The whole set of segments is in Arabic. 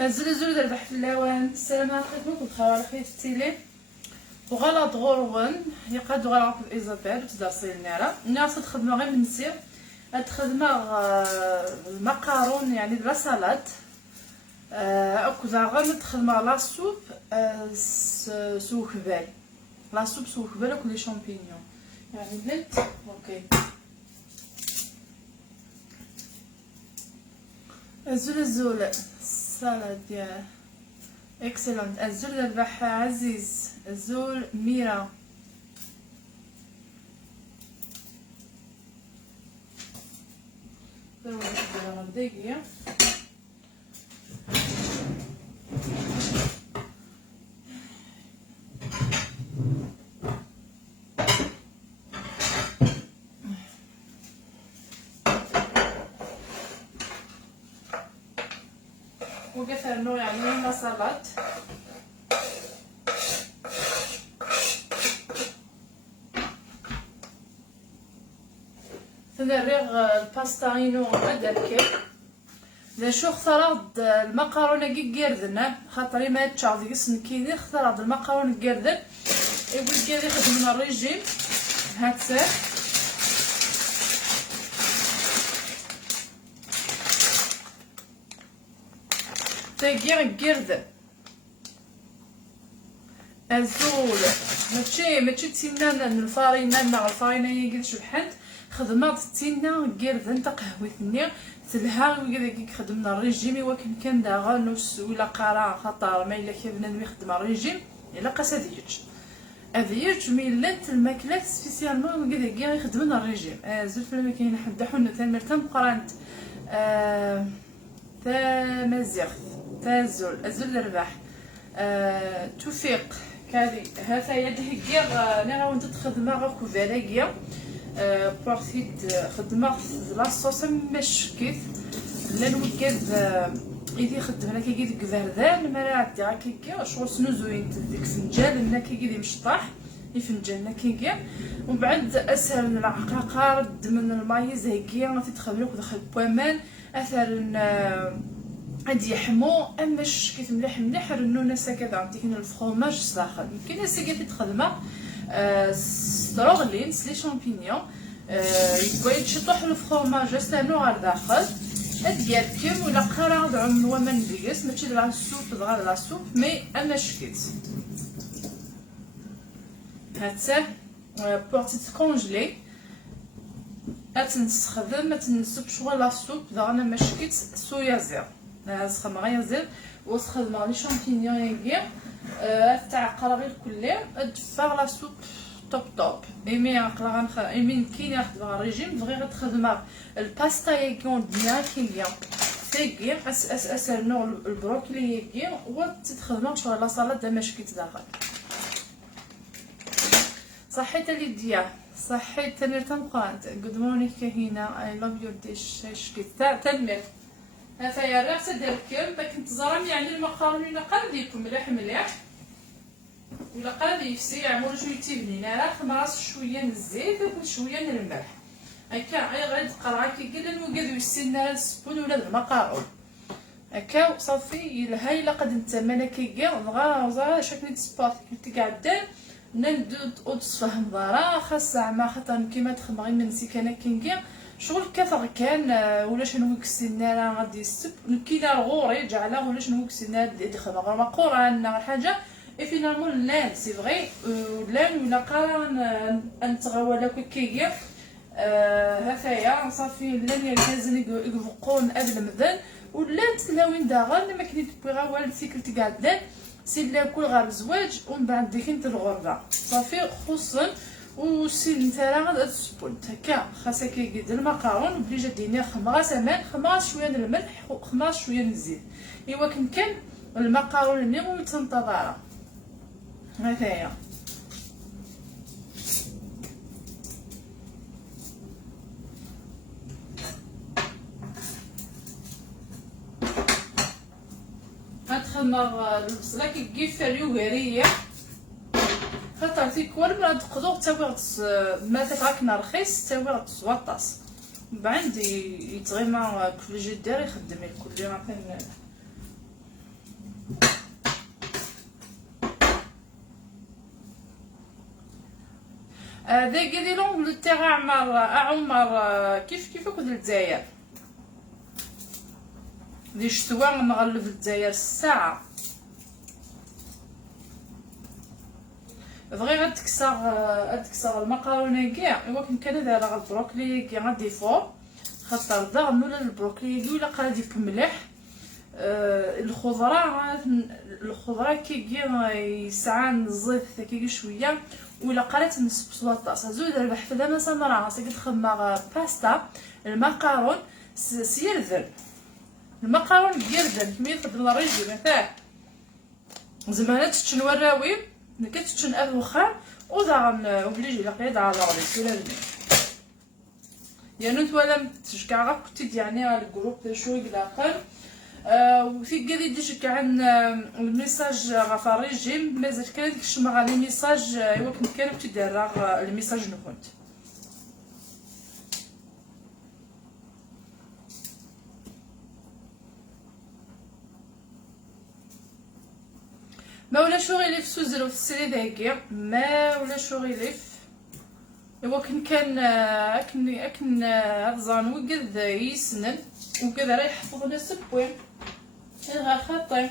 الزلزول دابا في اللوان. السلام عليكم، كنت خاوه خيت التيلي وغلط غورون يقاد غلط ايزابيل تدرسي لنا الناس تخدم غير من سير تخدم المقارون يعني بلا سلطه اكو زاغن تخدم لا سوب سوخبال لا سوب سوخبال اكو لي شامبينيون يعني بلات اوكي. الزلزول السلطه ديال اكسلنت. الزول البح عزيز الزول ميرا دقيقة وقفر نوع يعني ما سلطة تنريغ الباستاينو ادركي لا شو اخترض المقارونه كيردنا خاطري ما تشاف ديك السنكيدي اخترض المقارونه كيردن يقول كيدي خدم من الريجيم هاد سير تاكي كيردن الزول ماشي تسنان الفارينه مع الفارينه هي قد شبحت خدمات تينا كيردن تا قهوتني تلها وكذا خدمنا الريجيم ولكن كان داغا نص ولا قرا خطر ما الا كي بنادم يخدم الريجيم الا قاس هذيج ميلات الماكلات سبيسيالمون كذا يخدمنا الريجيم زلف ما كاين حد حنا تمر قرانت تا مزيغ تا الزول الرباح توفيق كادي هذا يده كير انا وانت تخدم غاكو فالاكيا بارتيت خدمه لاصوص مش كيف لا الوكاد ايدي خدمنا كي ديك فردان مرا عندي هكا شغل شنو زوين ديك فنجان لنا كي مشطاح يفنجان كي ومن بعد اسهل من العقاقه رد من المايز هكيا تتخدم لك داخل بوامان اثر عندي يحمو امش كيف مليح رنونه ساكا عندك الفرomage داخل يمكن ساكا تخدمه ستروغلينس لي شامبينيون يبغي تشطح الفرomage استنو غير داخل ديالكم ولا قرا دعم ومن ديس ماشي دغ السوب دغ لا سوب مي انا شكيت هاتسه بورتي تكونجلي اتنستخدم ما تنسب شغل لا سوب دغ انا ما شكيت صويا زير سخدم غير زير وسخدم لي شامبينيون ياكي تاع قراغير كلي دفا لا سوب توب ايمي عقلا ايمي كاين ياخذ الريجيم بغي غتخدم الباستا ياكي ديال كيليا تاكي اسال نوع البروكلي ياكي وتخدم شغل لا سلطه ماشكيت داخل صحيت لي ديال صحيت تنير تنقانت جود مورنينغ كهينه اي لاف يور ديش شكيت تنمر هذا يا راه تدركم باك نتزرم يعني المقارنين قال لكم مليح ولا قال يفسي يعملوا شويه تيبنين راه خماص شويه من الزيت وشويه من الملح هكا غير تقرا كي قال لهم قادو يسينا السبون ولا المقارون هكا صافي يلها الا قد نتمنى كيكا دغا شكل سباط كنت قاعده ندو تصفهم دارا خاص زعما خاطر كيما تخدم غير من سكانه كينكا شغل كثر كان ولا شنو كسينا راه غادي يسب كينا الغوري جعله ولا شنو كسينا دخل غير قران حاجه اي فينالمون لان سي فغي لان ولا قران نتغوى لك كيكيا هفايا صافي لان يلزم يفقون قبل مدن ولا تلاوين داغا ما كنت تبغي والد سيكلت قاعدين سي لا كل غير زواج ومن بعد ديك انت الغربه صافي خصوصا وسي نتايا غادا تسبون هكا خاصها كيقد المقارون وبليجا دينا خماس امان خماس شويه الملح وخماس شويه الزيت ايوا كان المقارون اللي مو تنتظرها هكايا غتخدم البصله كيف اليوغاريه خاطر تيكوال بلا تقدر تاوي ما تاكلنا رخيص تاوي تسواطاس بعد يتغيما كل جدار يخدم الكل ما كان هذاك ديالهم التيغ اعمر كيف كود الجزائر دي الشتوى نغلب الجزائر الساعه. بغي غتكسر المقارونه كاع ايوا كان دايره البروكلي كاع غادي فوق خاطر داغ ولا البروكلي ولا قادي في مليح. الخضره كي يسعان الزيت كي شويه ولا قرات نسبسوا الطاسه زود ربح فدا ما سمرا ساكت خما باستا الماكارون سيرذل الماكارون يرذل كميه يخدم الريجيم تاعه زعما تشن وراوي كتشن الوخام وداغن اوبليجي لا قيد على غادي ولا الماء يعني نتوالم تشكع غا كنت يعني الجروب شوي الاخر. وفي قادي تشكع عن الميساج غا الريجيم مازال كان كشما غا لي ميساج ايوا كنت كانوا تدير الميساج نكونت ما ولا شو غيلف سوزرو في السري داكيا ما ولا شو غيلف ايوا كان اكن هزان وقد يسنن وكذا راه يحفظنا السبوين غير خطي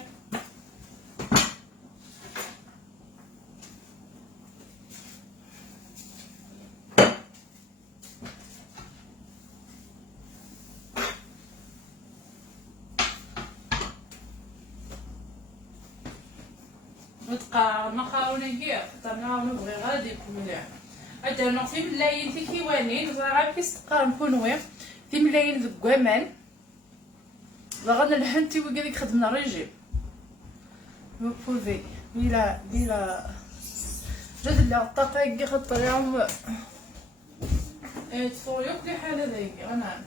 نتقى مقارونه كاع خاطر نبغي غادي يكون مليح هذا نعطي ملايين في كيوانين زعما كيستقار نكونوا في ملايين ذك كمان بغينا الهنتي وقالك خدمنا ريجيم بوفي ديلا جد اللي الطاقه كي خاطر يوم تفويق لي حاله ذيك انا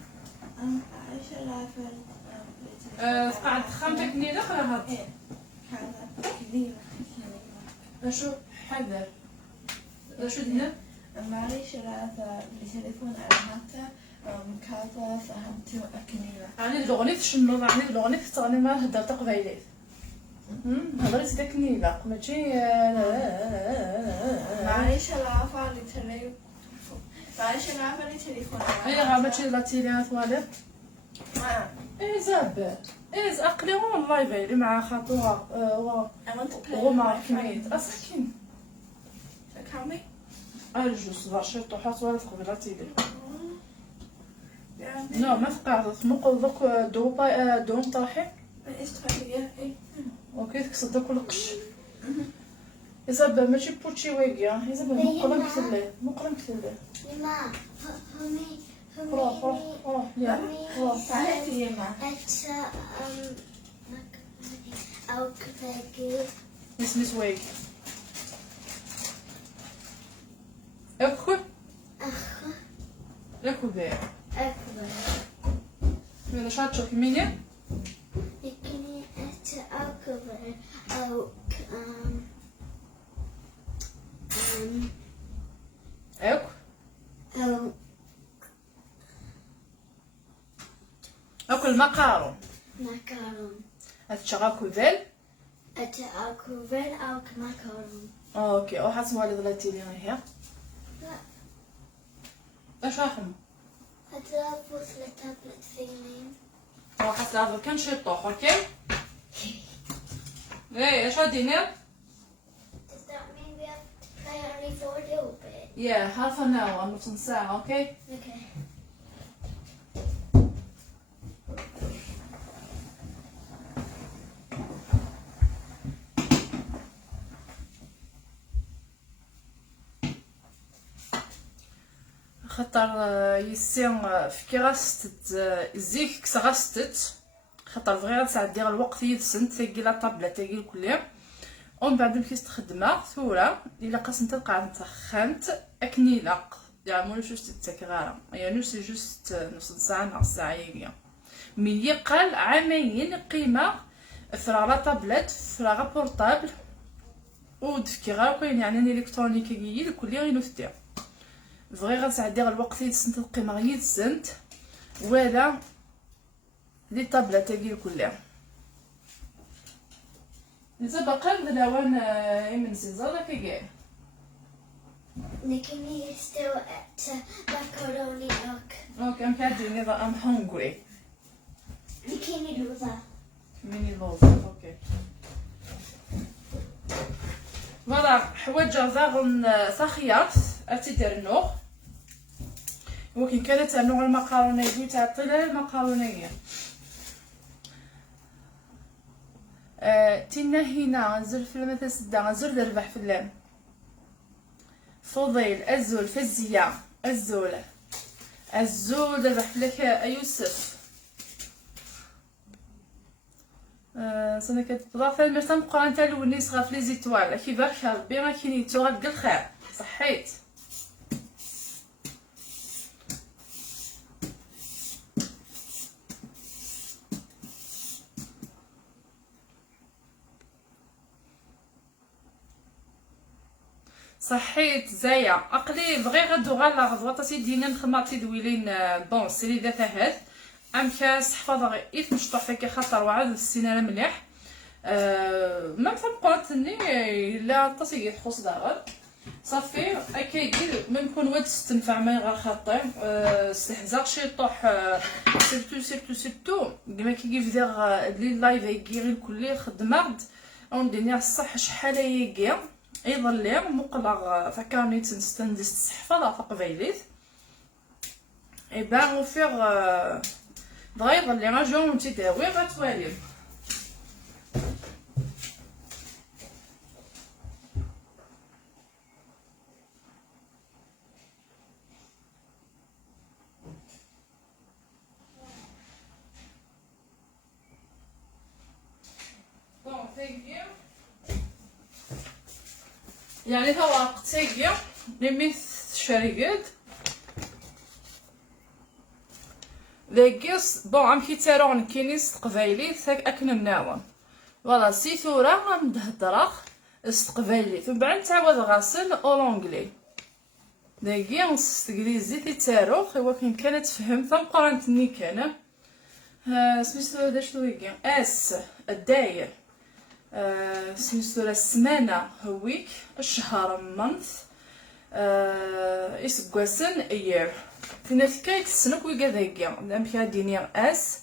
عايشه العافيه قاعد خمسة كنينه خلاها كبيره شو حذر شو دينا معليش العافيه بتليفون على كذا فهمت أكنيلة. يعني الأغنية شنو يعني الأغنية تغني ما هدرت قبيلات. هضرت داك النيلة ماشي معليش العافية للتليفون. معليش العافية للتليفون. أي غامتشي لا تيليات والد. إيه زاب. إيه أقلي والله يبالي مع خطوة وغما كميت أسكين. كمي. أرجو صغار شرطو حاط والد قبيلة تيلي. نو ما فقعت نقول دوك دوم طاحي اوكي تصدق كل قش اذا ماشي بوتشي واقيا اذا مقرن كثر له يما همي او كفاكي اسمي واقي اخو بيه أكبر ماذا شاطر في مينيا؟ لكني أكبر أو أكل مقارون أتشغل ذل أتأكل أو مقارون أوكي أو حسب والد التي لي هي لا إيش أخم؟ أتلبس لتابلت فيلمين أو حسب هذا كان شيء طوح أوكي؟ إيه إيش هدينا؟ Does that mean we have to play only for a little bit? Yeah, half an hour نص ساعة أوكي؟ Okay. خاطر يسين في كي غاستت زيك كس غاستت خاطر بغي غتعدي الوقت يدسنت تاكي لا طابله تاكي الكل ومن بعد كي تخدمها ثوره الا قاسنت قاعد تخنت اكني لاق يعني مو جوست التكرار يعني سي جوست نص ساعه نص ساعه هي من يقال عامين قيمه فراغ طابلت فراغ بورطابل ودفكي غير كاين يعني الكترونيكي كي الكل غير نفتي بغي غتعدي الوقت يدسنت القيمه غير يدسنت ولا لي طابلات تاكي كلها إذا بقى لوان يمن زيزا كي Nikini still at macaroni milk. اوكي ام كاديني ام هونغري Nikini Luza. ميني لوز اوكي فوالا حوايج زاغن ساخيات ارتدرنوغ ولكن كانت نوع المقارنة يجي تعطي المقارنية تينا هنا نزل في المثل سدا نزل دربح في اللام فضيل الزول فزية الزول دربح لك يوسف سنة كتضافر مرتم قران تاع الاول نسغا في لي زيتوال كي بارك ربي ما كينيتو غادق الخير صحيت صحيت زايا اقلي بغي غدو غالا غدوطا سيدينا نخماطي دويلين بون سيري ذات هاد ام كاس حفاظه غير ايت مشطوح فيك خاطر وعاد السيناره مليح ما فبقاتني لا تصيد خص داغر صافي اكيد ممكن واد تستنفع ما غير خاطر استحزاق شي طوح سيرتو كما كيجي فدير لي لايف يجي كل خدمه اون دينيا الصح شحال يجي يظلي مقلغ فكرني تنستندس تحفظ فقبيليت ايبان وفيغ بغا يظلي راجون تيداوي غتوالي يعني هو قتيجي لميث شريقد ذاكيس بون عم كيتارون كينيس قبايلي ثاك اكن ناون فوالا سي ثورا غندهضرخ استقبايلي ثم بعد تعاود غاسل اولونغلي ذاكي نستغليزي تيتاروخ هو كان كانت فهم ثم قرانتني كان سميتو هذا شنو يجي اس الداير سميتو السمانه هويك الشهر مانث اسكواسن اير فينا كايت السنك ويكا ذاكي ام كاديني اس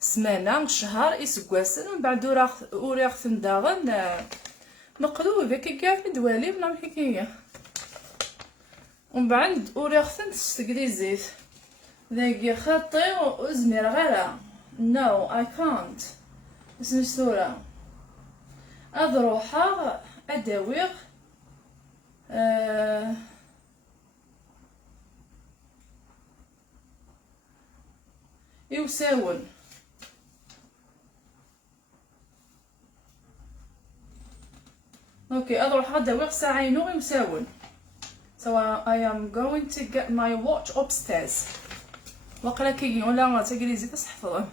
سمانه شهر اسكواسن ومن بعد اوراخ ثنداغن مقلوب هكا كاع في دوالي بلا حكايه ومن بعد اوراخ تستغليزيت ذاكي خاطي وزمير غير نو اي كانت سميتو اضروحا اداويغ يوساون اوكي اضروحا اداويغ ساعينو يوساون so I am going to get my watch upstairs وقلا كي ولا تجريزي تصحفظهم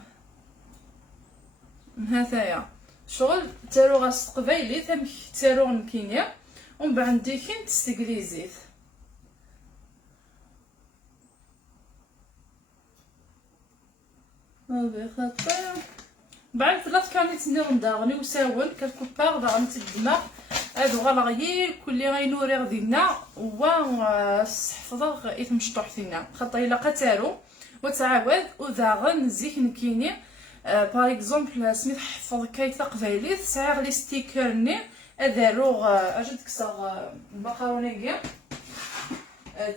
هذايا شغل تارو غاس قبايلي ثم تارو نكينيا ومن بعد ديكين تستغليزيت هذا خاطر بعد ثلاث كانت نداغني وساون كالكوبار داغن تدماغ هادو غير كل غينوري غدينا وحفظه غيت مشطوح فينا خاطر الا قتارو وتعاود وداغن زيك نكيني باغ اكزومبل سميت حفظ كايتا قبايلي تسعير لي ستيكرني اداروغ اجي تكسر المقارونه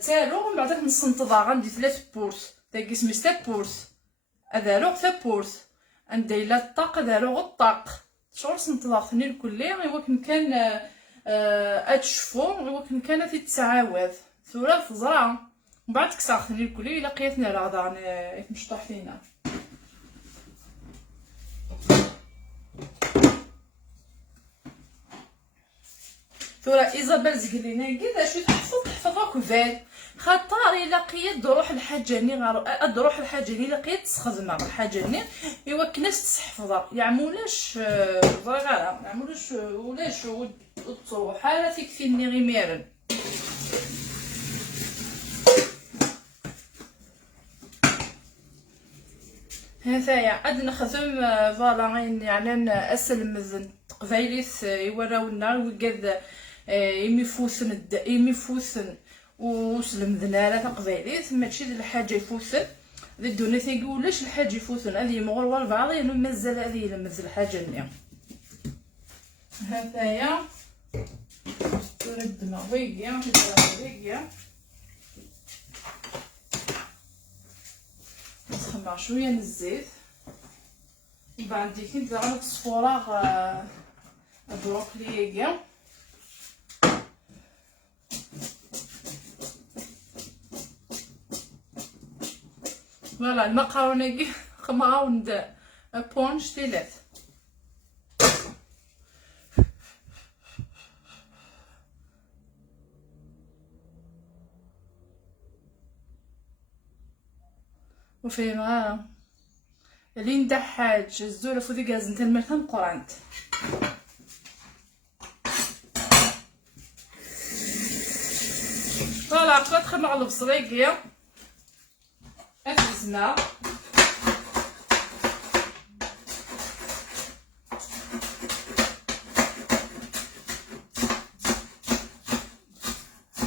تالو من بعد نسنطضا غندي 3 بورس داكي سميت بورس اداروغ 3 بورس عندي لا الطاق اداروغ الطاق شغل سنطضا ثني الكلي وكن كان اتشفو وكن كانت تتعاود ثلاث زرع من بعد كسر ثني الكلي الا لقيتنا راه داغ مشطوح فينا ثورة إيزابيل زقلينا كذا شو تحفظ كفال خاطر إلا لقيت دروح الحاجاني دروح الحاجاني لقيت تخدمها الحاجاني إوا كناس تحفظها يعمولاش صغيرة يعمولاش ولاش تروح حالة تكفيني غير ميرن هذايا عاد نخدم فوالا يعني اسلم مزن قبايليت يوراونا وكاد يميفوثن وسلمذنا على تقبايليت ماشي د الحاجه يفوثن ذي الدنيا تيقولش الحاجه يفوثن هذه مغور والبعض انه مازال هذه يلمز الحاجه نيا هذايا ردنا ويقيا نسخن مع شويه من الزيت وبعد ديك ندير الصفوره البروكلي يقيا فوالا المقارونه خماوند بونش ثلاث وفي معانا اللي ندحاج الزوله فودي غاز نتا المرثم قرانت فوالا قد خمع البصريقيه افزنا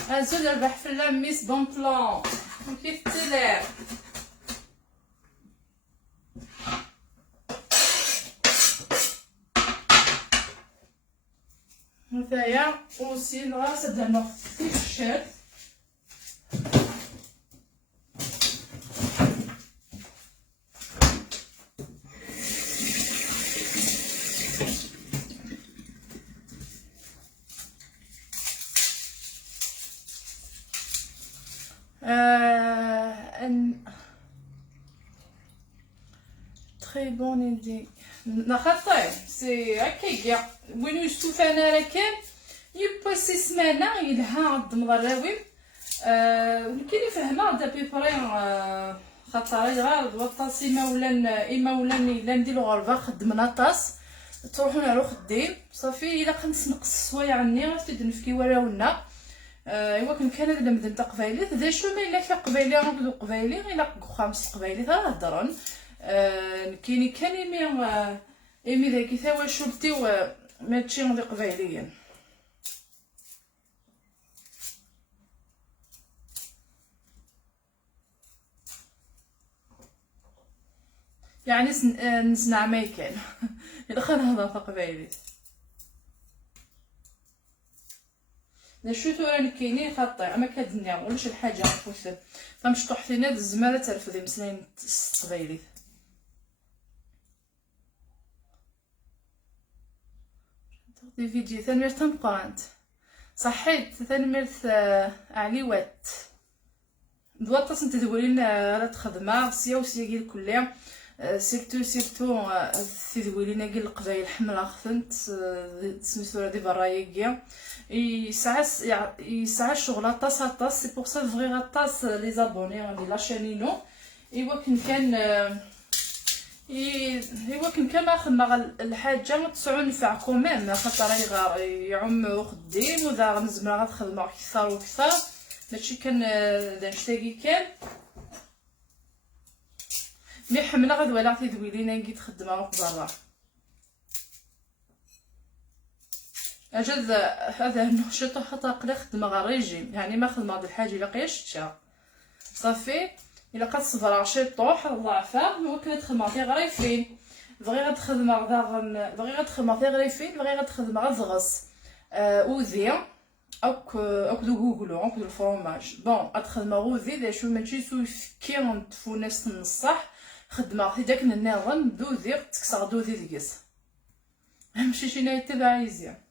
ازول البح في اللميس بون بلان كيف تلعب هذايا اوسي نغاس درنا في الشات تري بون ايدي نخطي سي هكايا وين يشوف انا راه كان يباسي سمانه يلها عند مضراوي كاين اللي فهمها دا بيبري خاطر غير وطاسي اما ولان الا نديرو غربه خدمنا طاس تروحوا نارو خديم صافي الا كنت نقص السوايع عني غتبدا نفكي وراونا ايوا كان هذا المدن تاع قبايلات ذا شو ما الا كان قبايلي نبدو قبايلي الا خمس قبايلي هضرن كاين كان ايمي ذاك تا واش شفتيو ماشي غادي قبايليا يعني نسمع ما كان الا خنهضر في قبايلي نشوتو راني كاينين خاطر اما كدنيا ولا شي حاجه فوس فمشطوح فينا الزماله ترفدي مسلين الصغيري دي فيديو ثاني تنقرانت صحيت ثاني مرث عليوات دوطاس انت تقولين راه تخدمه سيا وسيا كيل كليه سيرتو تيدويلينا كاع القبايل حمراء خفنت سميتو دي برايكيا يسعى شغل طاس سي بور سا فغي غطاس لي زابوني دي لاشانينو ايوا كان ما خدمه الحاجه تسعو نفع كوميم خاطر يعم خديم وذا نزمر غتخدم اكثر وكثر ماشي كان داشتاكي كان مي حمله غد ولا تيدويلينا كي تخدم روك برا اجل هذا النشاط حتى قلا خدمه غير ريجيم يعني ما خدمه هاد الحاجه الا قيشتها صافي الا قد صفر عشي طوح ضعفه هو كانت خدمه غير غريفين بغي غتخدم بغي غتخدم غير غريفين بغي غتخدم غير زغص اوذي اوك دو غوغلو اوك دو الفرماج بون غتخدم غوذي دا شو ماشي سو كي تفونس الصح خدمه في داك النظام دوذي تكسر دوذي ديكس ماشي شي نايت بعيزيا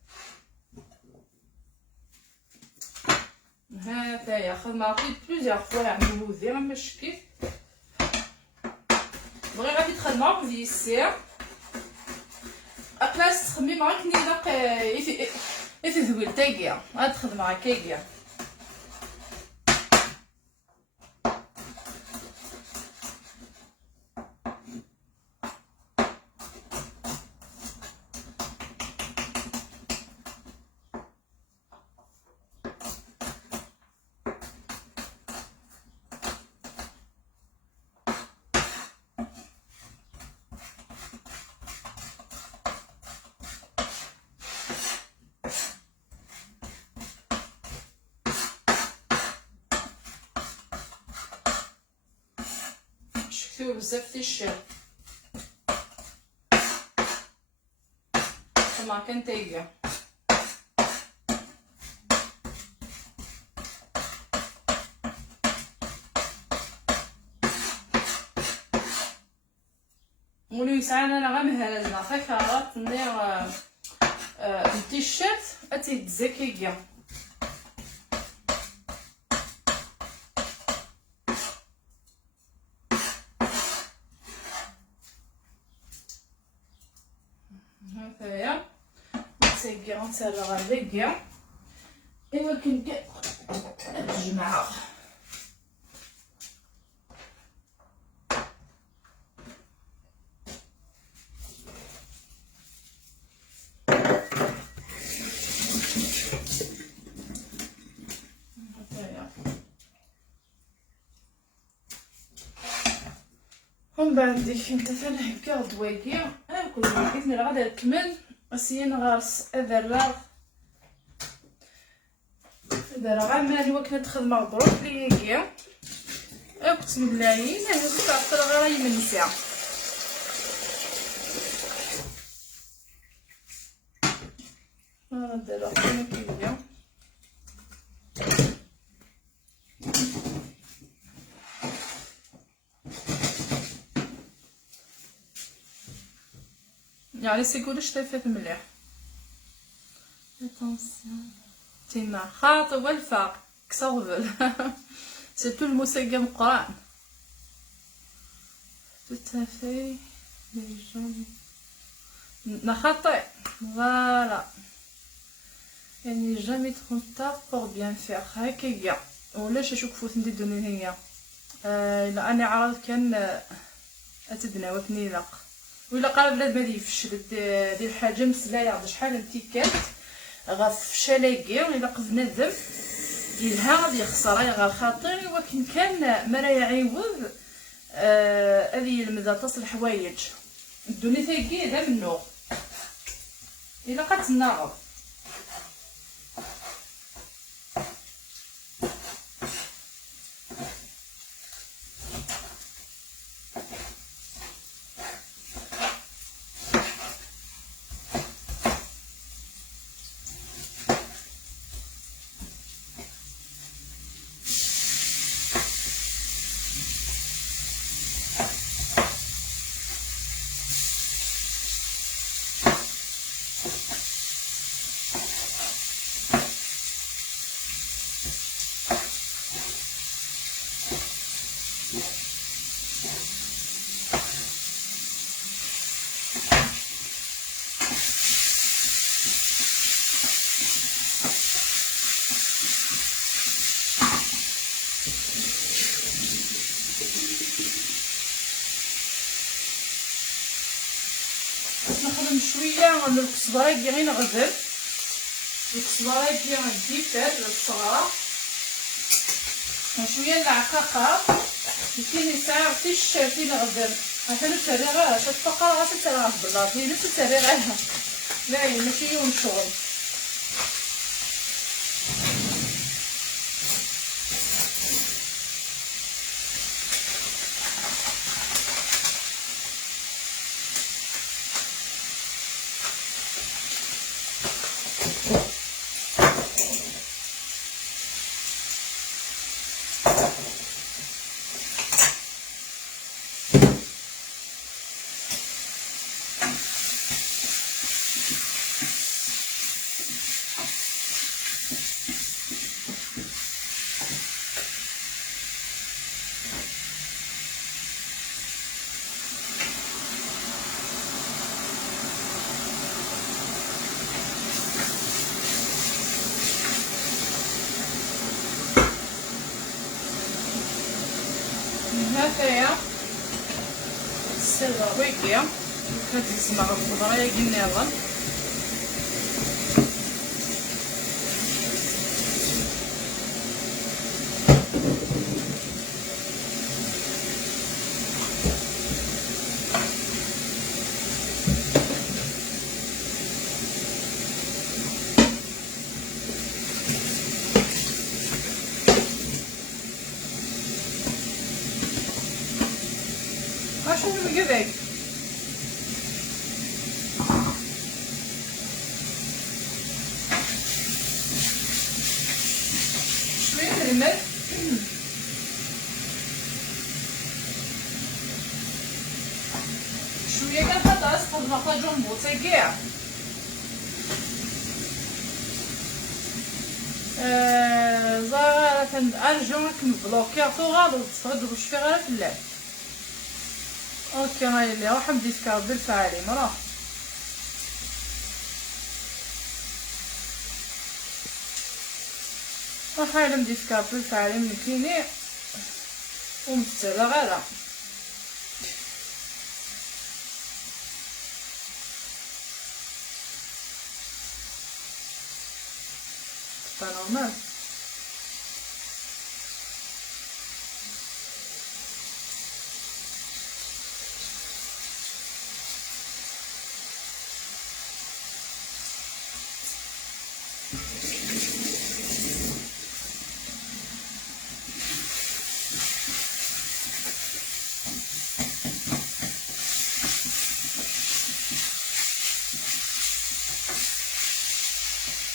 هذايا خدمه في بلوزيغ فوا يعني دوذي ماشي كيف بغي غادي تخدمها في السير اقلاس تخدمي معاك نيداق ايفي ذويل تاكيا غادي تخدم معاك كاكيا شتيو بزاف تيشيرت كما كان تايقه. ولو يسعانا انا غنهرزنا فكرات ندير التيشيرت اتيتزكيكا. هكايا نتسكي غنسرغ هذاكيا ايوا كنبدا نجمعها. ومن بعد ديك انت تنهكا دواكيا كل كيفني غادي نكمل اسيا نغرس ادرا غامل وكنا تخدم مبروك ليا اقسم بالله انا تعطل غراي من الساعه. انا ندير كيفيا يعني سيقولش تفات مليح. اتونسيون تيما خاطئ والفاق كسوفل سيرتو الموسيقى مقران تتفاي لي جون نخطئ فوالا يعني جامي تكون طاب بور بيان فيغ هكايا ولاش اشوف ندير هي الا انا عرض كان اتدنا وكني لاق ولا قال بلاد ما يفشل دير حاجه مسلايه عاد شحال انتيكات غاف فشلاكي ولا قف ندم ديالها غادي يخسر غير خاطر ولكن كان ما راه يعيوض هذه المدا تصل الحوايج الدنيا تاكي هذا منو الا قد تناغض. نخدم شويه من الكزبره غير نغزل الكزبره ديال الديفات الصغار وشويه العقاقه يمكن يساع تيشيرتي نغزل عشان السريره تتفقر غا تتراه بلاطي نفس السريره لا ماشي يوم شغل. هكايا السلة ويكيا كتسمع الخضرة يا جنيضة شوفي كذاك شويه من الملح شويه كنحط عصقه الماء جنبو كاع زغيره كنرجعو كنبلوكي غادي تغدو شويه غير فلاش. اوكي هاي اللي راح نبدي سكاب بالفعالي مراه راح نبدي سكاب بالفعالي مكيني ومستعلى غادا نورمال.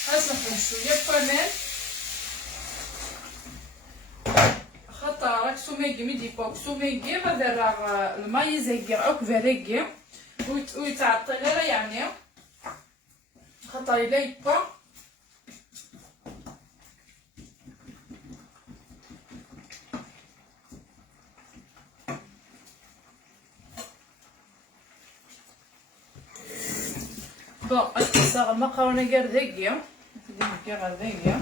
اسمح شويه كمان خاطر راك سوميغي ميدي بوك سوميغي غادي راه الماء يزيغ اوك فيريغي ويتعطل يعني خاطر الا يبقى بون اسا المكرونه غير ذيكيا غير ذيكيا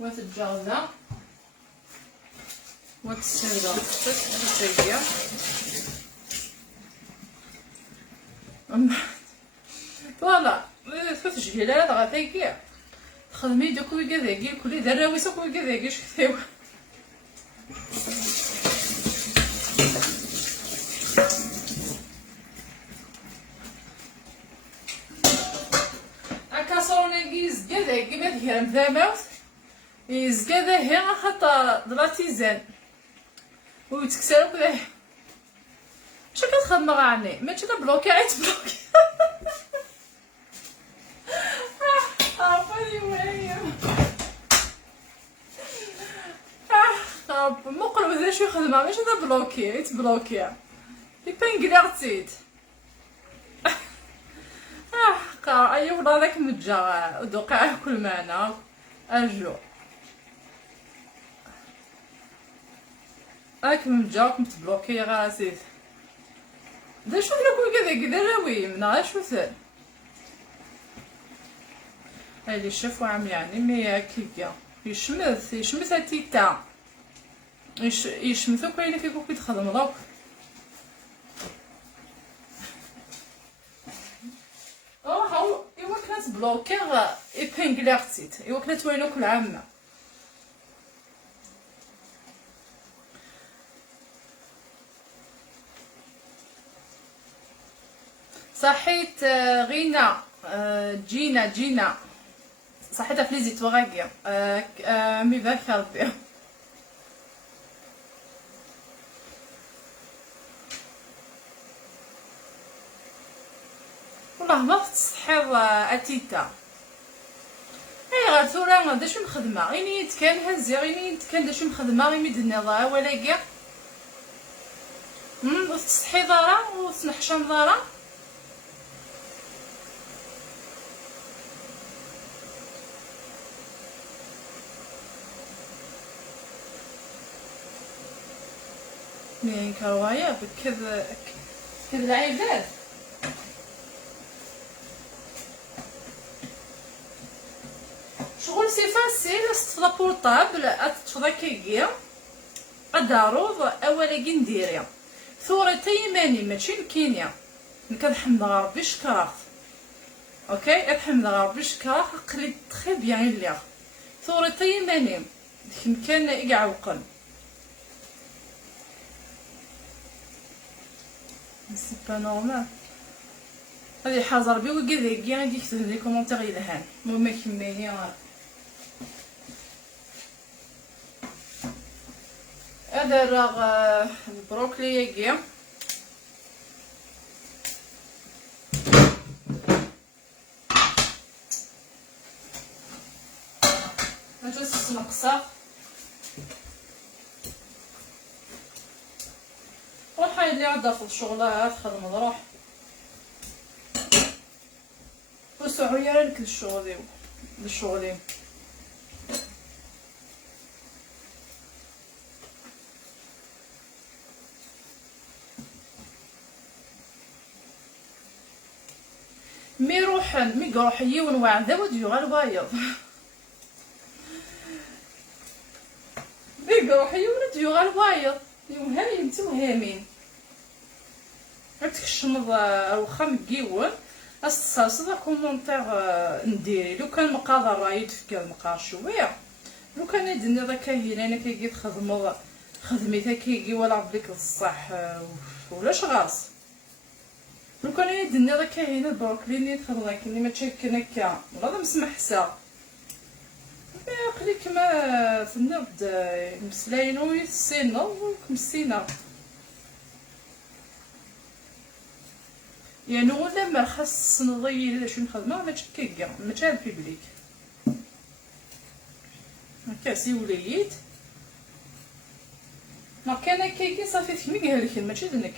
وتتجاوزها وتسيبها تسيبها فوالا تجهيلها لا غاديكيا خدمي دوك وي كذاكي كلي دراويسك وي كذاكي شفتيو كاسرونيكيز كذاكي ما تهرم ذاموت يزكا هي خاطر دراتيزان ويتكسر وكذا شو كتخدم غاني ماشي بلوكي عيط بلوكي عافاني وهي مقلب ذا شو خدمه ماشي بلوكي عيط بلوكي يبان كلاغتيت قا اي ولا داك متجا دوقع كل معنا اجو راك مجاك متبلوكي غاسيت دا شوف لك كذا كذا راوي من شو ثال هادي الشيف وعم يعني مي كيكا يشمث تيتا يشمثو كاينه كيكو كيتخدم دوك هاو ايوا كانت بلوكي ايبانكلاغتيت ايوا كانت وينو كل عامه صحيت غينا جينا صحيت فليزي توغاكيا مي باك ربي والله ما تصحيض اتيتا اي غير ثورا دا شو مخدمه غير نيت كان هزي غير نيت كان دا شو مخدمه غير ميد النظاره ولا كاع وتصحي دارا وتنحشم دارا مين كروايا بكذا كذا العيدات شغل سي فاسيل استفضى بورطابل اتفضى كيكيا اداروض اولا نديريا ثورة تيماني ماشي الكينيا كنحمد ربي شكراف اوكي الحمد ربي شكراف قليت تخي بيان ليا ثورة تيماني كان يعوقن سي با نورمال هادي حاجه ربي وكذا غادي يكتب لي كومونتير يلهان المهم كملي هذا راه البروكلي ياكي نجلس نقصه والحاجه اللي عندها في الشغله تخدم روح وسعويه لك للشغلين مي قروح يون واعد وديو غير بايض مي قروح يون ديو غير بايض يوم هاي انت وهامين عندك الشمض الوخا مكيون الصاصه كومونتير نديري لو كان مقادر رايد في المقار شويه لو كان يدني ذاك هنا انا كي تخدموا خدمتها كيجي ولا عبدك الصح ولا شغاص لو كان يدني ذاك هنا البروكلي اللي تخدم كني ما تشكن هكا ولا مسمح حسا يقلي كما تنض مسلاينو يسينو كمسينا يعني ولا ما خاص نضيع شنو نخدمها ما تشكيكا ما تاع البيبليك هكا سي وليت ما كان كيكي صافي تكمي قال لك ماشي دنك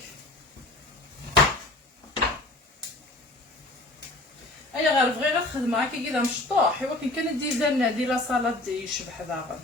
اي غير بغي غير خدمه هكا كذا مشطوح ولكن كان ديزاين ديال لا صالاد يشبح داغا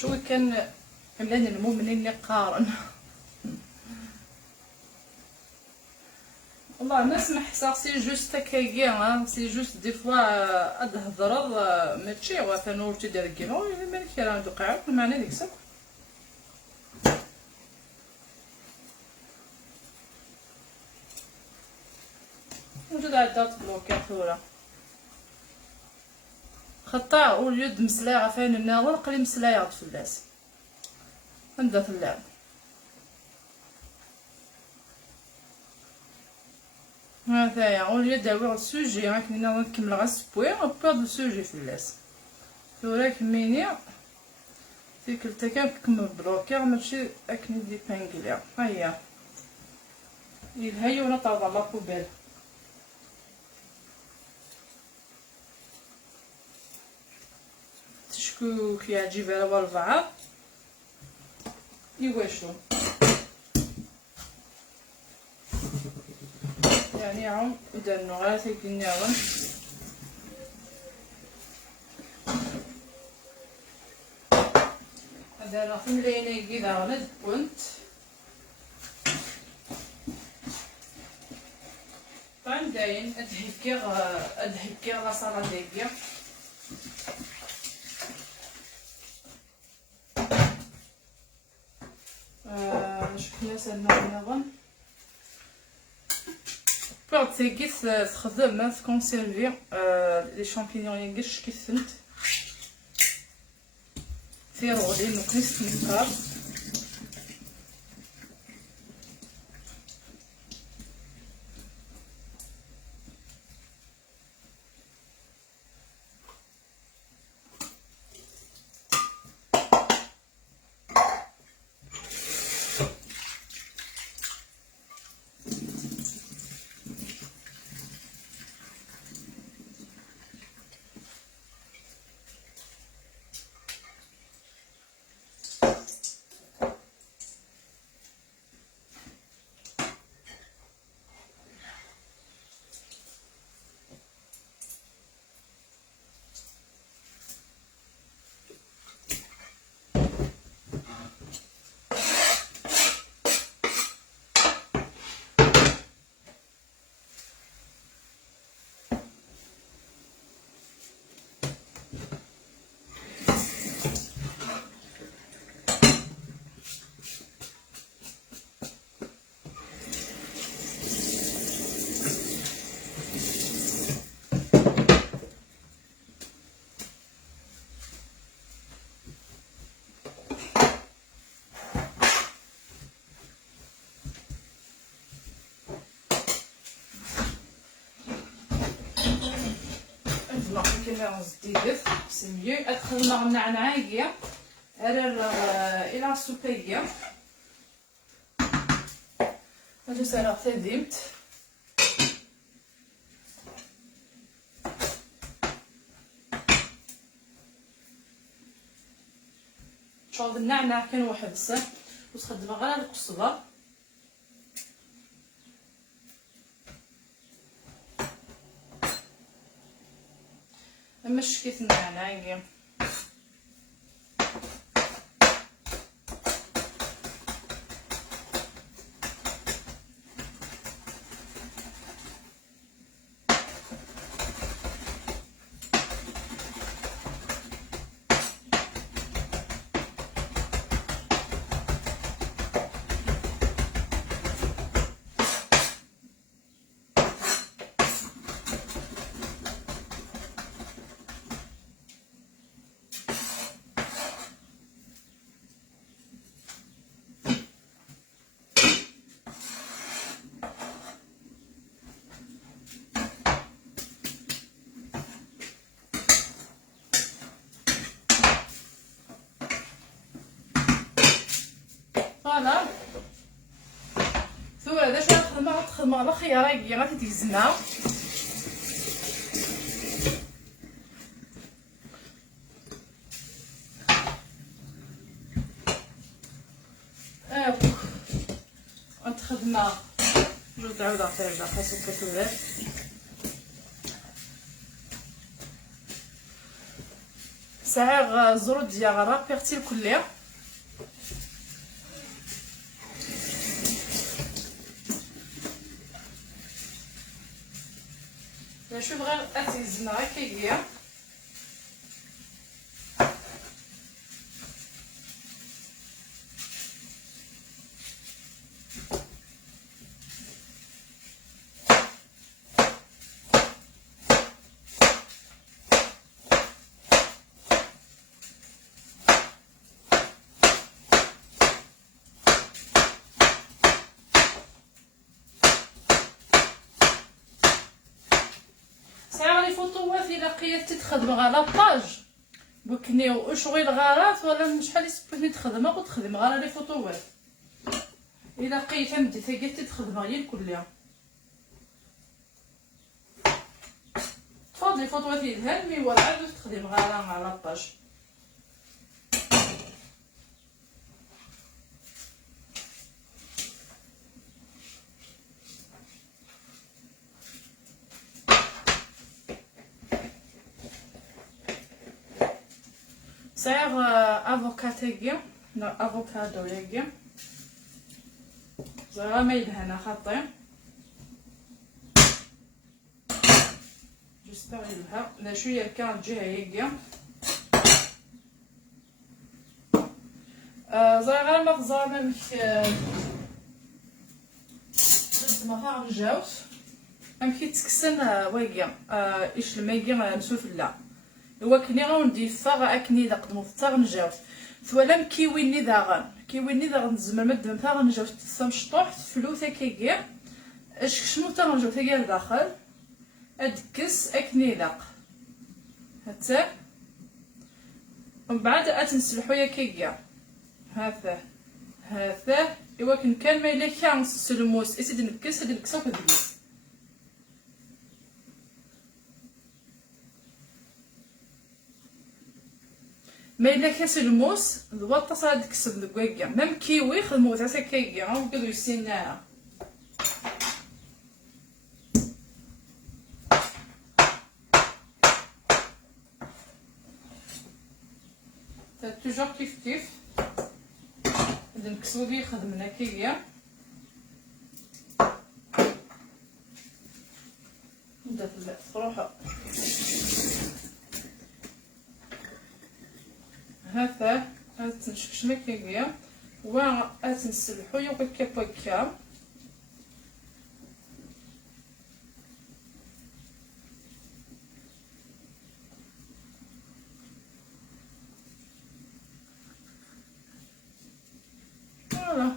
شوي كان عملان المؤمنين اللي قارن والله ما سمح سي جوست هكايا سي جوست دي فوا ادهضر ماشي وثانو ورتي دير كيما مالك راه دوقع معنا ديك الساعه وجد عدات بلوكات ثورة خطا وليد مسلاعة فين الناظر قلي مسلاعة فلاس عندها اللعب هذايا وليد داوي السوجي راك ناظر نكمل غا السبوي وبعد السوجي فلاس ثورة كميني تيكلتا كان كمل بلوكير ماشي اكني دي بانكليا هيا هيا ولا طاضا لا بوبيل تشكو كيعجب على والبعض يواشو يعني عم ودانو غير تيكنياون هذا راه في ملينا كذا غنى كنت داين ادهكيغ لا صالاد ديالي شكون سالنا نظن بعد تيكيس تخدم تكونسيرفي لي شامبينيون ينقش كيسنت تيرولين وكنيس نكار ميلونج ديدت سي ميو ادخل مع النعناعيه الى سوبيه هذا سرع تديمت شوف النعناع كان واحد بصح وتخدم غير القصبه اما شكيت النعناع فوالا ثورة هذا شويه تخدم على خياري غادي تهزنا غنتخدم جوج تعاود عطير خاصو كتولد ساعه الزرود ديال رابيرتي الكليه نشوف غير اتيزنا هكايا فوطوات الى لقيت تخدم غير لاباج بكنيو شغل غارات ولا شحال يسبقني تخدم وتخدم غير لي فوطوات الى لقيت مدي ثقيت تخدم غير الكليه تفضلي فوطوات يدهن مي ولا عاد تخدم غير مع لاباج سير افوكاتيغي افوكادو يجي زرا ما يدهنا خاطي جيسبر يلها لا شويه كان جهه يجي زرا غير ما تزار مامك ما رجعوت مامك تكسن ويجي ايش لما يجي نسولف لا هو كني غندي فا اكني دا قدمو حتى غنجاوت ثوالم كيويني داغن زعما مدم حتى غنجاوت تمشطوح فلوثه كيكير شنو حتى غنجاوت كاع لداخل ادكس اكني لاق حتى ومن بعد اتنسلحو يا كيكير هذا ايوا كان ما الا كان السلموس اسيد نكس هاد نكسو كدبس ما الا كاس الموس الوطه صاد كسب دكويكا ميم كيوي خدمو تاع كيكا وكدو يسيناها تا توجور كيف اذا نكسبو بيه خدمنا كيكا نبدا تروحو هذا تنشكش مكيا و تنسلحو يوكا بوكا فوالا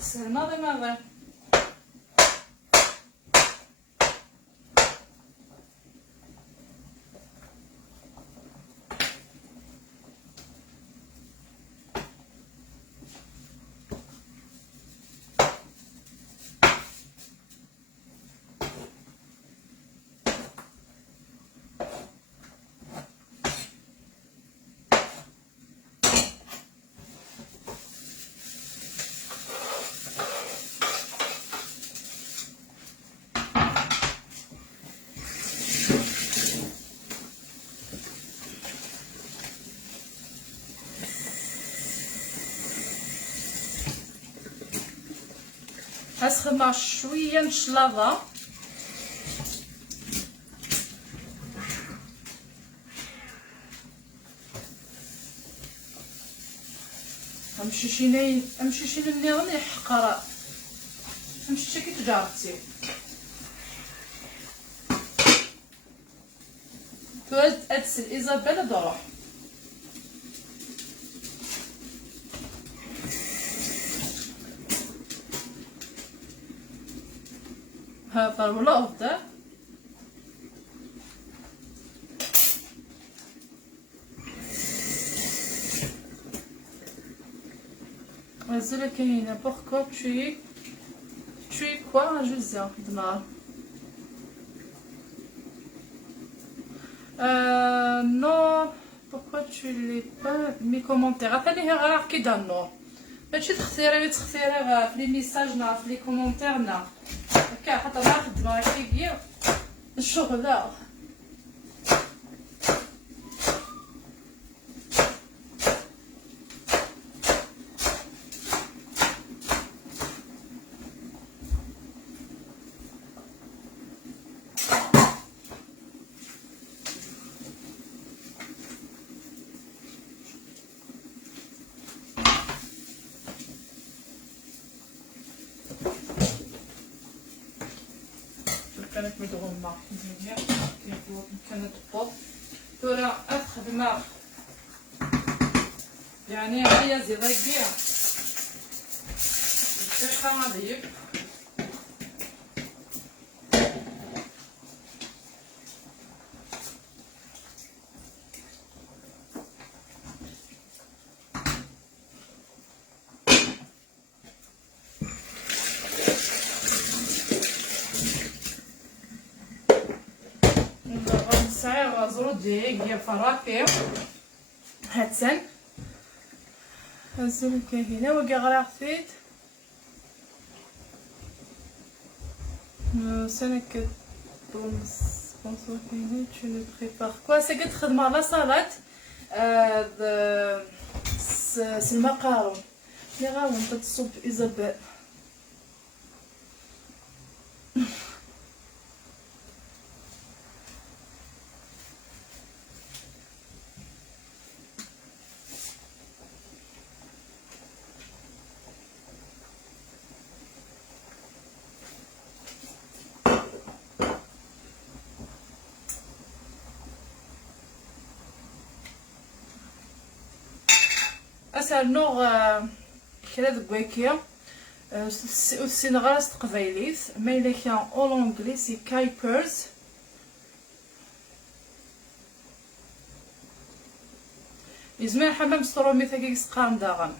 سهل ماضي اسخدم شويه نشلاضه امشي شي النظام يحقر امشي كي تجارتي تواد ادسل ايزابيل دروح هذا ولا افضل Désolé, Kaina, pourquoi tu es quoi, José, demain? Non, pourquoi tu lis pas mes commentaires? Attendez, regarde qui donne non. Mais tu te les messages, les commentaires, non. Ok, attends, regarde, qui est le chocolat. كانت مدغمة كانت بط ترى أخدمة يعني هي زيغية الشيخة هذيك زرودي هي فرافي هاتسن هزل هنا وكا غرافتيت سنك بونسو هنا tu ne prépares quoi c'est que تخدم على صالات سي المقارون لي غاون تصب ايزابيل اسال نوغ كلا دكويكيا السنغال تقبايليت ما الا كان اولونغلي سي كايبرز يزمر حمام سترومي ثاكي سقام داغن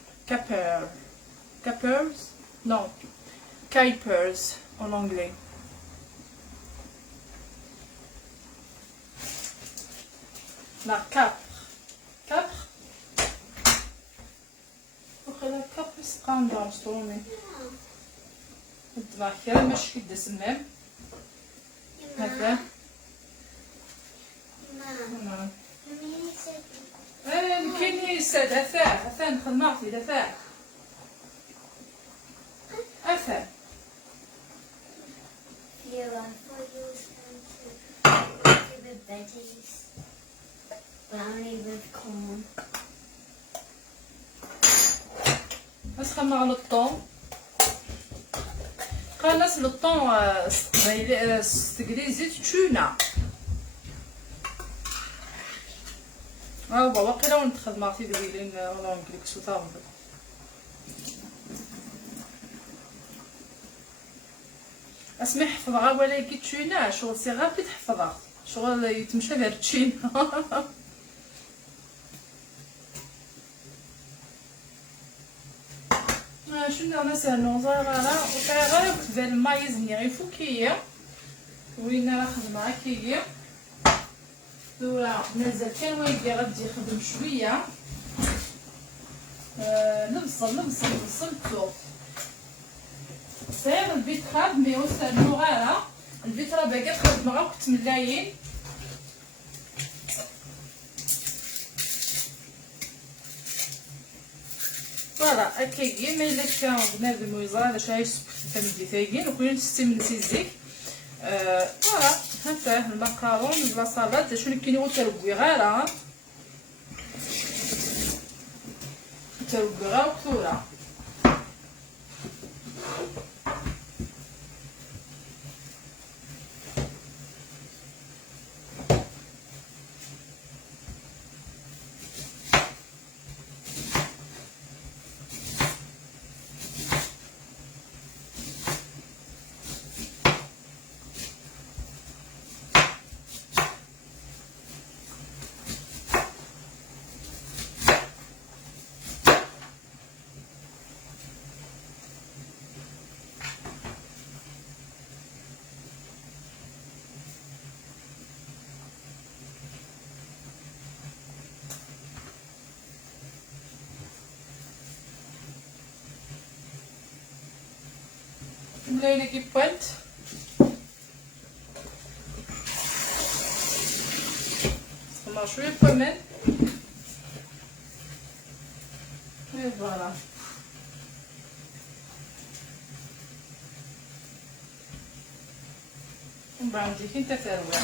كابرز نو كايبرز اولونغلي لا كابر وخلا كابر سقام داغن سترومي الدماغ كرا ماشي كدا سمام هكا كاين يساد هثا نخدم عطي هثا نسخن على الطون قال ناس الطون استقليزي تشونا هو واقيلا ونتخذ معطي دويلين والله نقولك شو تاخذ اسمي حفظها ولا كي تشوينا شغل سي غير كي تحفظها شغل يتمشى غير تشينا شنو مثلا نوزارا وكاين غير كتبان المايز ني فوكيه وين راه خدمه هكايا دورا مازال كان ويلي غادي يخدم شويه نبصل الثوب صاير البيتراب مي وصلنا غيره البيتراب باقي خدمه غير كنت ملايين فوالا هكاكي ما الا كان بنادم ويزرع على شي تمدي تايقين وكاين تستملسي الزيت. فوالا هانتا الماكارون بلا صالاد شنو كاين هو تروي غير تروي غير وكثوره. نملاو ليكيبات نسخمر شويه كمان اي فوالا. ومن بعد نجي كي تتروى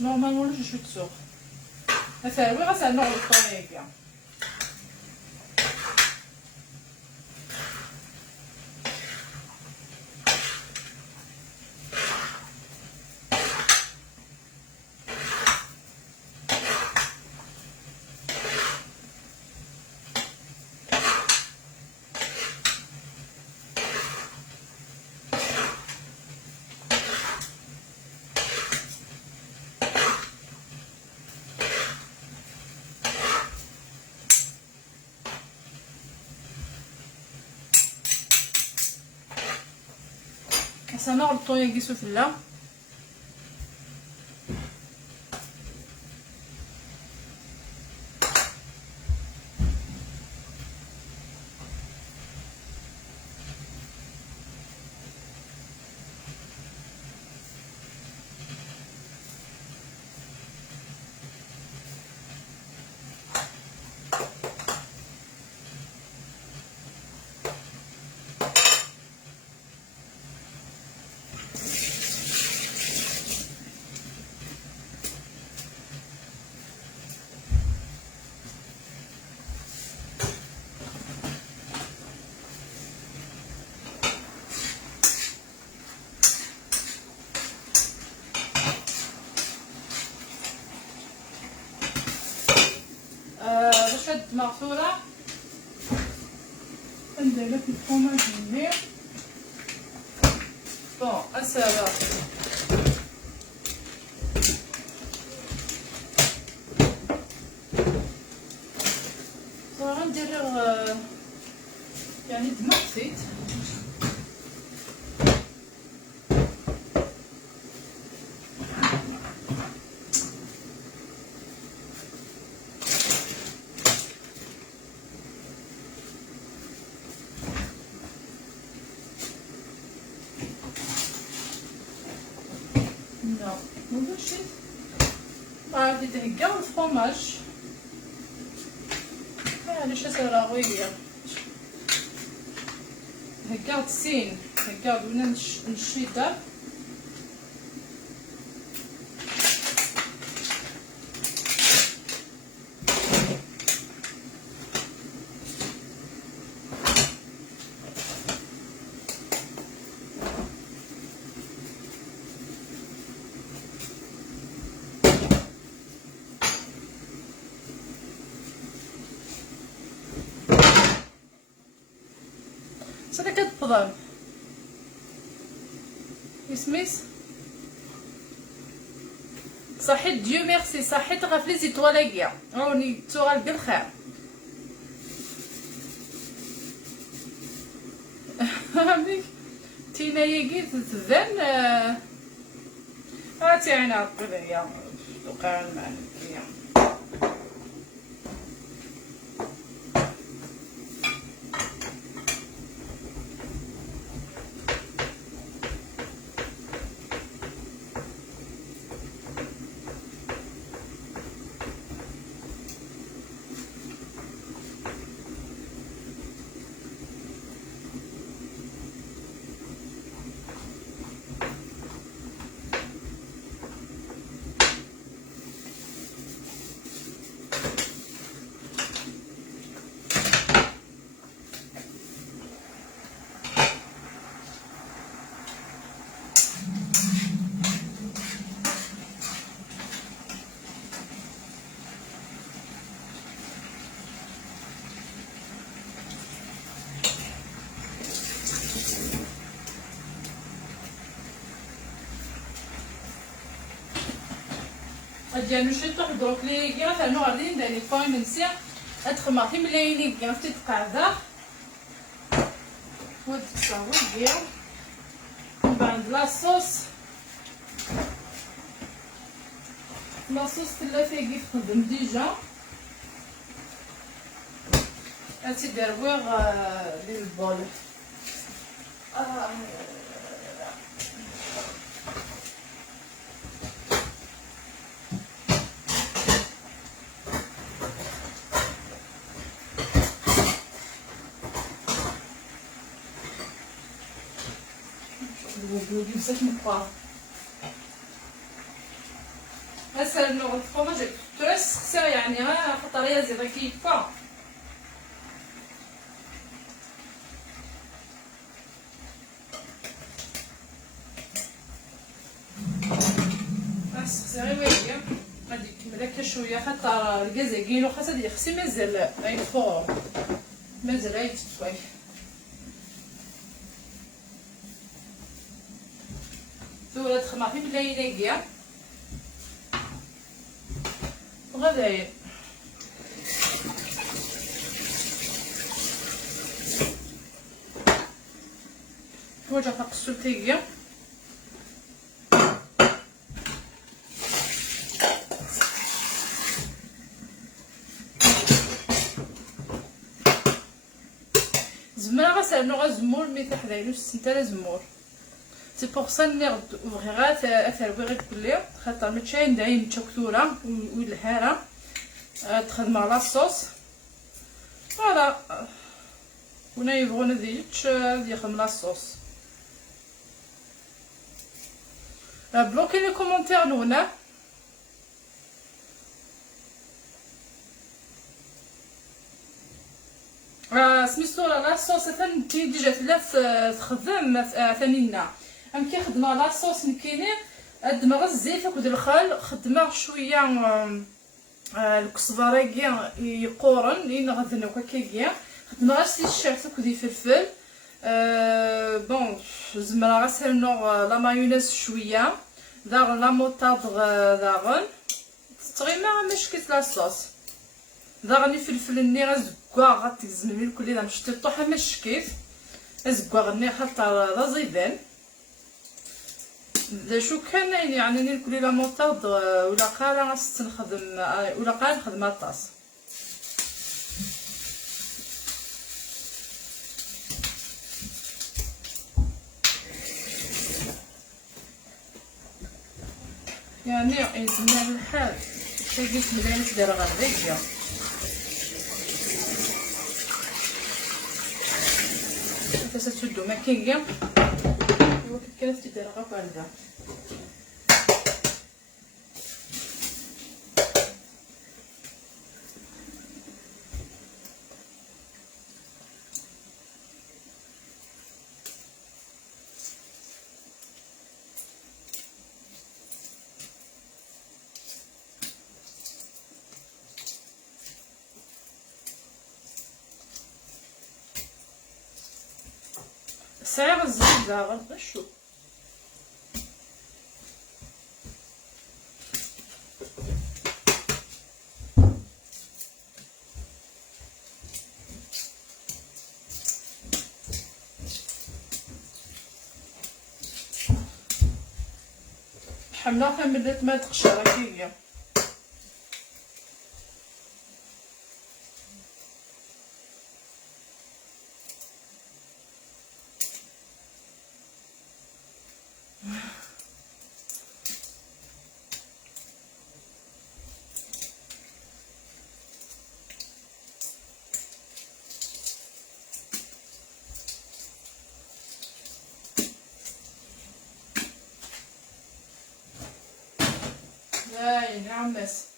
نورمالمون جو شوي تسوق تتروى غسل نوع الطونيكيا. سنغ الطونيكي سفلى شد مغسولة ندير لك الفرماج منيح. بون اسالا صراحة ندير يعني دمقتيت غادي تهكاو الفرماج معليش اسرا غويه هكاو السين هكاو بنا نشيدر صدق كتفضل يسميس صحيت ديو ميرسي صحيت غفلي زيتوالاكيا روني تغال بالخير هاك تينا يجي تذن هاتي عينا الطبيعية وقع المعنى ديال نشيطو البروكلي كاع فانو غادي ندير لي فاي نسي ادخل في ملايين كاع في القاعده ود تصاوي كاع من بعد لاصوص ثلاثه كيف خدم ديجا هاتي درويغ للبول بلوغي بزاف مقار هسه نوع الفرماج ترس خسر يعني خاطر هي زيادة كيفا خسر ويليا غادي نكمل هكا شويه خاطر الكازاكين وخاصها ديال خصي مازال غيفور مازال غيتطوي ثورة خماطي بالليل كاع وغادي وجا تقصو تيكيا زمرا غسالنو غزمور مي تحدايلو السنتال زمور سي بوغ سا نغد اوفغيغات اثر غير كلي خاطر ماشي ندايم تشكتوره والهاره تخدم على الصوص فوالا ونا يبغون ديتش يخدم لا الصوص بلوكي لي كومونتير نونا سميتو لا صوص ثاني ديجا ثلاث تخدم ثانينا ام كيخدم لا صوص مكينين الدماغ الزيت ود الخل خدمه شويه الكزبره كاع يقورن لين غدنو هكاكيا خدمه غير الشعث ودي فلفل بون زمرا غسلنا لا مايونيز شويه داغن لا موطاد داغن تغيما مشكيت لا صوص داغني فلفل ني غزكوا غتزملي الكل دا مشتي طوحه مشكيت غزكوا غني خاطر دا زيدان شو كان يعني ناكل لا موطاد ولا قال غنستخدم ولا قال نخدم الطاس يعني يسمى الحال شي قلت مليان تدير غرديه ستشدو مكية وكيف تدير غا بارده سعر الزيت داغن شوف حملة كملت ما تقشر كيا هاي نعمس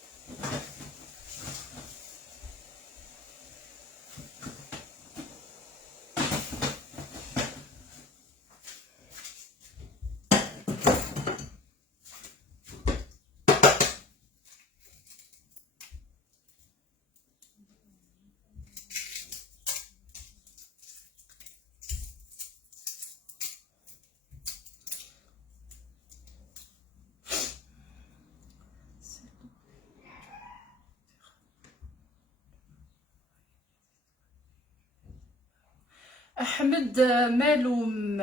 احمد مالوم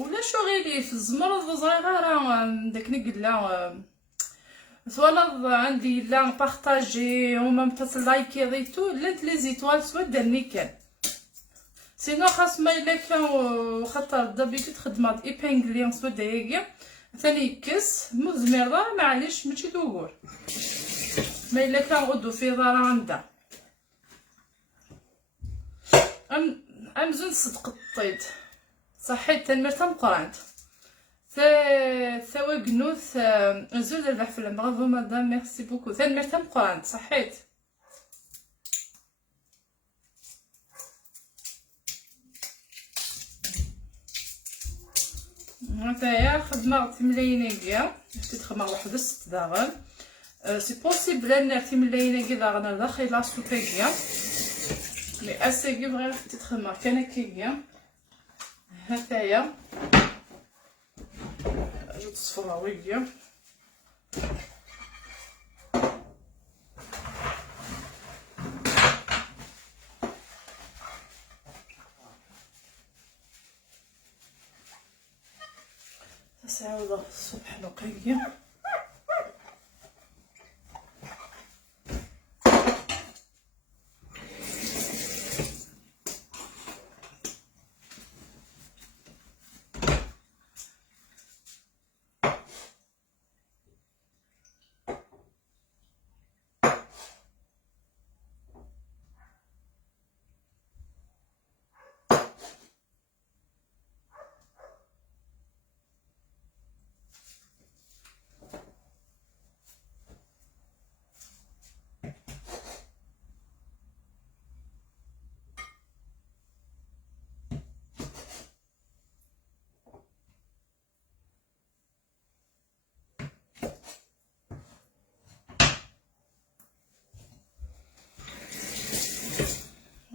ولا شغيلي في الزمرض صغيره داك نقلا صوالد عندي لا بارطاجي وما متصلايكي ريتو لانت لي زيتوال سوا دارني كان سينو خاص ما الا كان خاطر دابيتو خدمات ايبانغلي سوا دايقه ثاني كس مزمره معليش ماشي دوغور ما الا كان غدو في دار عندها امزون صدق الطيد صحيت تنمرتها مقرانت ثوا قنوث زول البحفله برافو مدام ميرسي بوكو تنمرتها مقرانت صحيت هكايا خدمه تملاينيكيا تخدم واحد الست داغن سي بوسيبل ان تملاينيكي داغن داخل سوبيكيا مي اسيكي بغير تخدم كان كيكيا هكايا جوج صفراويه تسعود الصبح نقيه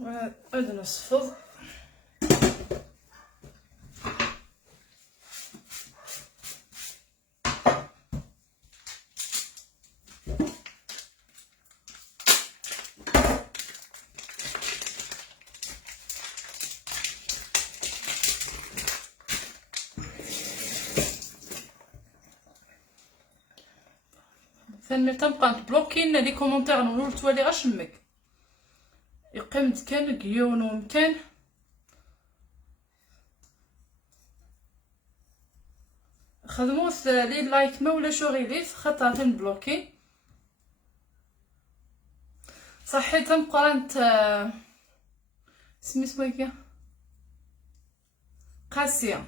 وعاد نصفض ثاني تبقى بلوكين لي كومونتير نقول توالي غشمك يقيم كان كيون ومكان خدموث لي لايك ما ولا شغيليت خاطر تنبلوكي صحيت تنقرانت سميتو هكا قاسيه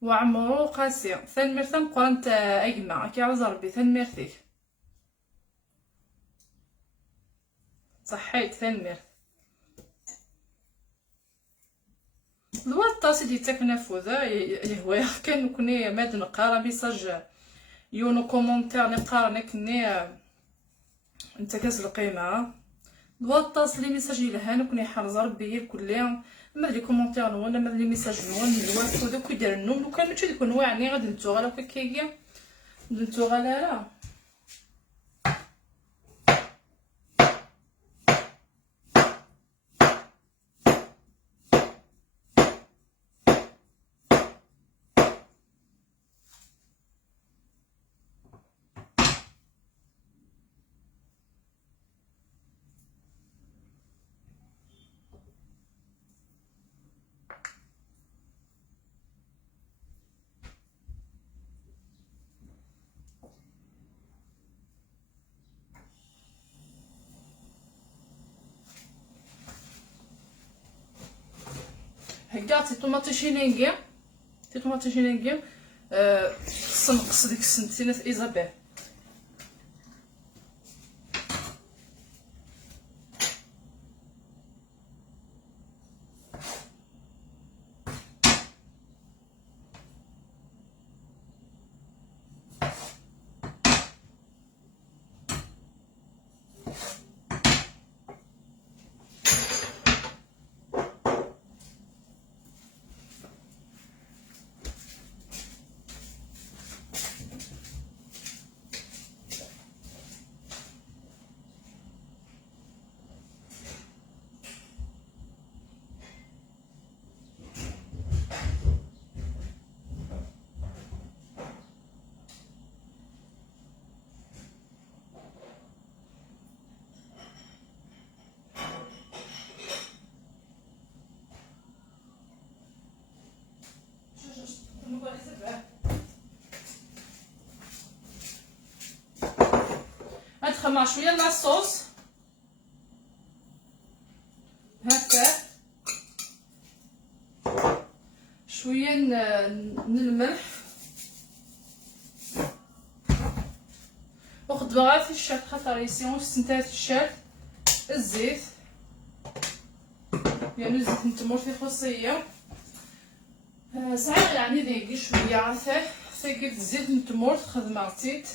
وعمرو قاسيه ثان تنقرانت اجمع كي عاوز ربي ثان ميرتيك صحيت ثان الوقت سيدي تاكنا فوذا يهوى كان كوني ماد نقرا ميساج يونو كومونتير نقرا نكني انت كاس القيمه الوقت لي ميساج لهان كوني حافظ ربي الكل ما لي كومونتير ولا ما لي ميساج نون الوقت فوذا كي دار النوم لو كان ماشي يكون واعني غادي نتوغا لو كيكيا نتوغا لا هكا تي طوماطي شينينغي تي طوماطي شينينغي خصنا نقص ديك السنتينه ايزابيل نخمر شويه لاصوص هكا، شويه من الملح، وخد بغا في الشاك خاطر يسيون استنتات الشاك الزيت، يعني زيت نتمر في خصيه ساعه يعني ديكي شويه عافاه ثقيل الزيت نتمر خدماتيت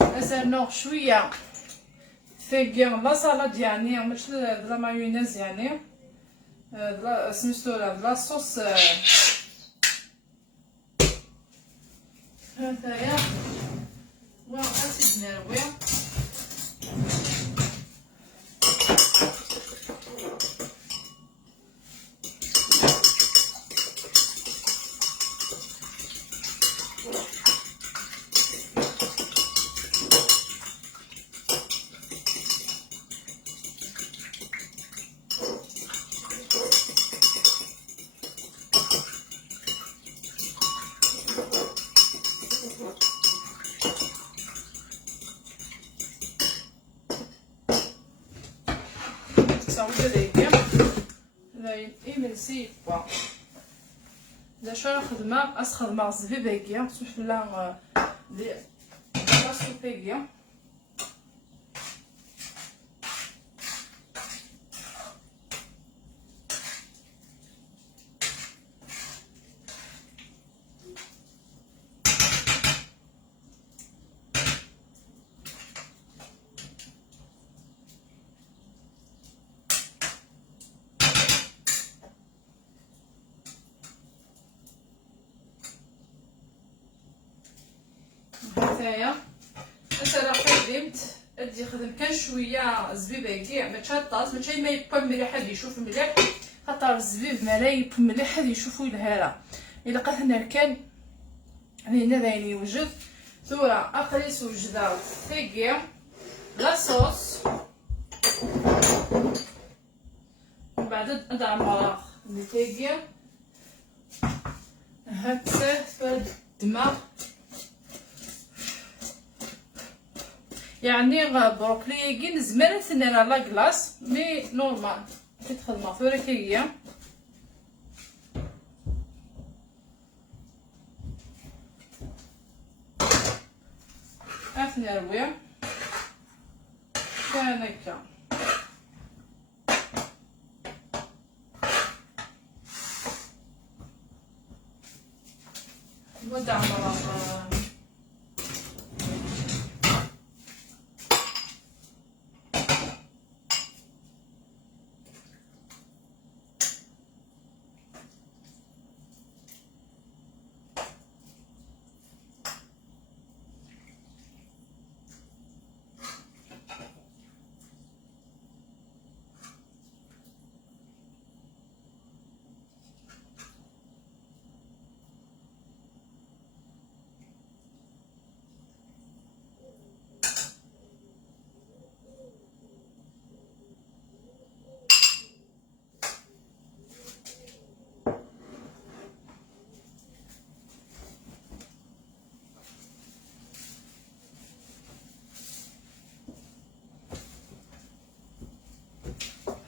مثلا شويه ثقيل لا سالاد يعني ماشي لا مايونيز يعني لا سميتو لا صوص هذايا وغنزيد نروي تساوي ديكي لاين إيمنسي با دا شو خدمة خدمة زبيبيكيا سوفلا دي لا سوبيكيا هنايا انت راه قدمت ادي خدم كان شويه زبيبه كاع ما تشطاش ماشي ما يبقى مليح حد يشوف مليح خاطر الزبيب ما لا يبقى مليح حد يشوفو الهاله الا لقيت هنا كان هنا باين يوجد ثورة اقريس وجدا ثقيل لاصوص ومن بعد ادع المراغ اللي ثقيل هكا فد الدماغ يعني بروكلي كي نزمرت انا لا كلاص مي نورمال تتخدم فريكيه اثني رويه كان هكا ودع مرة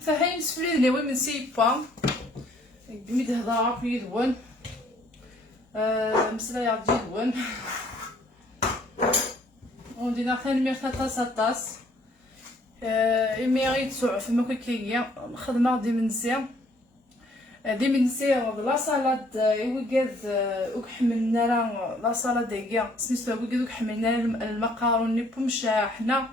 فهاي نسفلي ناوي من سيبا قميد هضره في يدون مسلا يعطي يدون وندينا ثاني مير طاس إمي غير تسوع فما كيكيا خدمة دي منسي لا صالاد يوجد وكحملنا لا صالاد ديكيا سميتو يوجد وكحملنا المقاروني بومشا حنا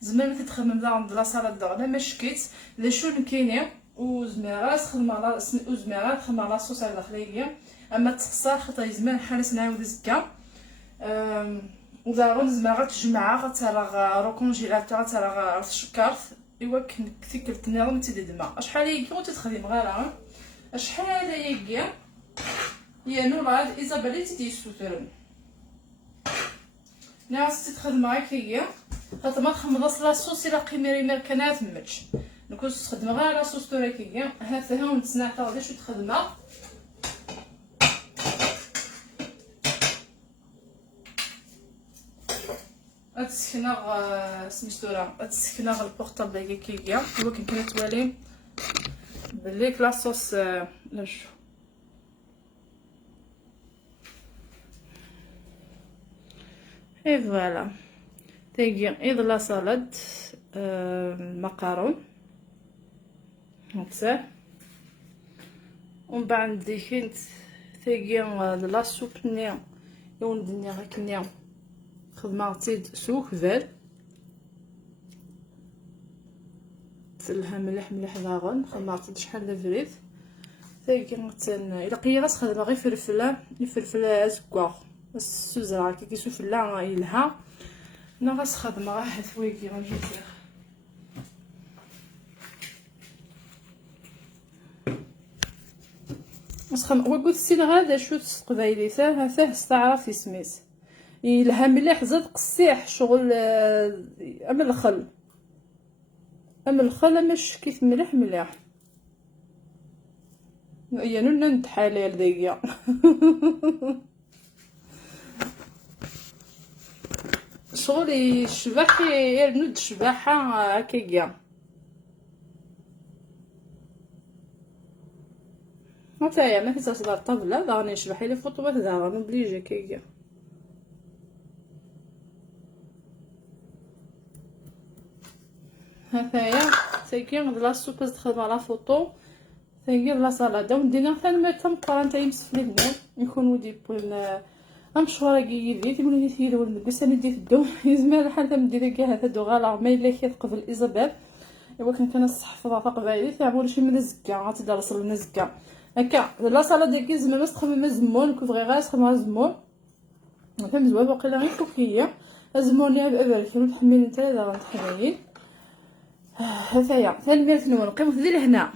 زمان ما تتخمم عند لا صالاد دغلا ما شكيت لا شو كاينين وزميرات خدمه وزميرات خدمه لا صوص داخليه اما تخسر خاطر زمان حالس نعاود زكا وضروري زميرات تجمعها خاطر رو كونجيلاتور تاع الشكر ايوا كنتي كلتنا راه تددما شحال هي كنت تخدم غير شحال هي يا نوراد ايزابيل تي سوترن ناس تخدم هكايا خاطر ما تخمض لاصوص الى قيمري مركنات ماتش نكون تخدم غير لاصوص تراكيا هذا ها ونتسنع تا شو تخدمها اتسكنا سميتو راه اتسكنا البورطابل كيكيا هو كان توالي بلي كلاصوص نشوف اي فوالا تيجي ايض لا سالاد المقارون هكذا ومن بعد ديكنت تيجي لا سوب نيا يوم الدنيا هكنيا خدمتي سوق فال تسلها ملح داغن خدمت شحال د فريت تيجي الا قيراس خدمه غير الفلفله زكوا السوزرا كي سوفلا يلها ناقص خدمه غير حثويكي غنجيتير مسخم وقلت السين هذا شو قبايلي ثاه استعرف سميت يلها مليح زاد قصيح شغل اما الخل مش كيف مليح يا نونا نتحاليل ديا شغل يشبح يرند شباحه هكايا هاتايا ما كيتصل الطبله راني نشبح لي فوطوات راني بليجي كيكيا هاتايا تيكي بلا سوب تخدم على فوطو تيجي بلا سلطه ودينا ثاني ما تم قرانتي مسفلي بنات يكون ودي بول امشوره كيدي تيقول لي تيدير ولد انا ديت الدو يزمر حال تمدي كاع هذا دو غالا ما الا كي قبل ايزابيل ايوا كان الصحفه فوق بالي تعمل شي من الزكا غتدرس لنا الزكا هكا لا سلطه كي زعما باش تخدم الزمون كوفغي غاس تخدم الزمون فهم زوين باقي غير كوكيه الزمون يا بابرك تحمل انت هذا غنتحملين هذايا ثاني بيت نون نقيم في لهنا